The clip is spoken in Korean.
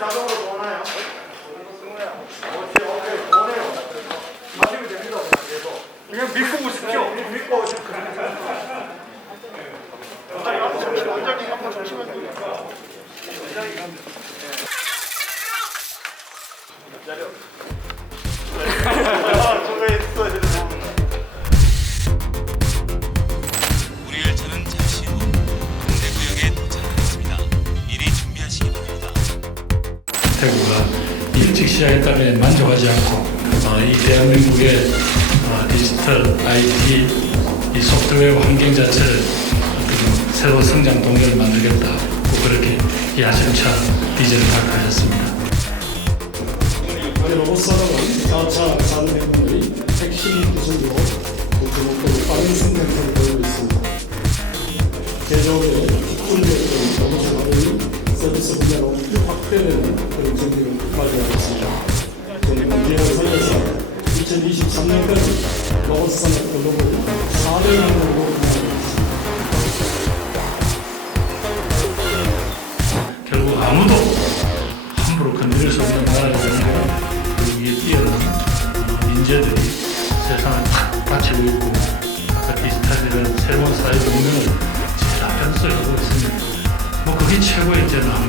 자동으로 도나요? 오케이, 오케이, 도네요. 마시면 됩니다, 그냥 계속. 그냥 믿고 보십시오. 네, 믿고 오십시오. 원장님 한번 잠시만요. 우리 태국가 일찍 시작했다면 만족하지 않고 어, 이 대한민국의 어, 디지털 IT 이 소프트웨어 환경 자체를 새로운 성장 동력을 만들겠다 꼭 그렇게 야심차 비전을 발표하셨습니다. 로봇 산업은 4차 산업혁명의 핵심 기술로 국제목표로 빠른 성장세를 보이고 있습니다. 제조업의 국군력은 로봇 산업의 2023년까지 로봇 산업 글로벌 400만으로 결국 아무도 함부로 건드릴 수 없는 나라가 되니까 그 위에 뛰어난 어, 인재들이 세상을 탁 바치고 있고 아까 디지털이라는 새로운 사회 동맹을 제일 앞장서 가고 있습니다. 뭐 그게 최고의 이제 나는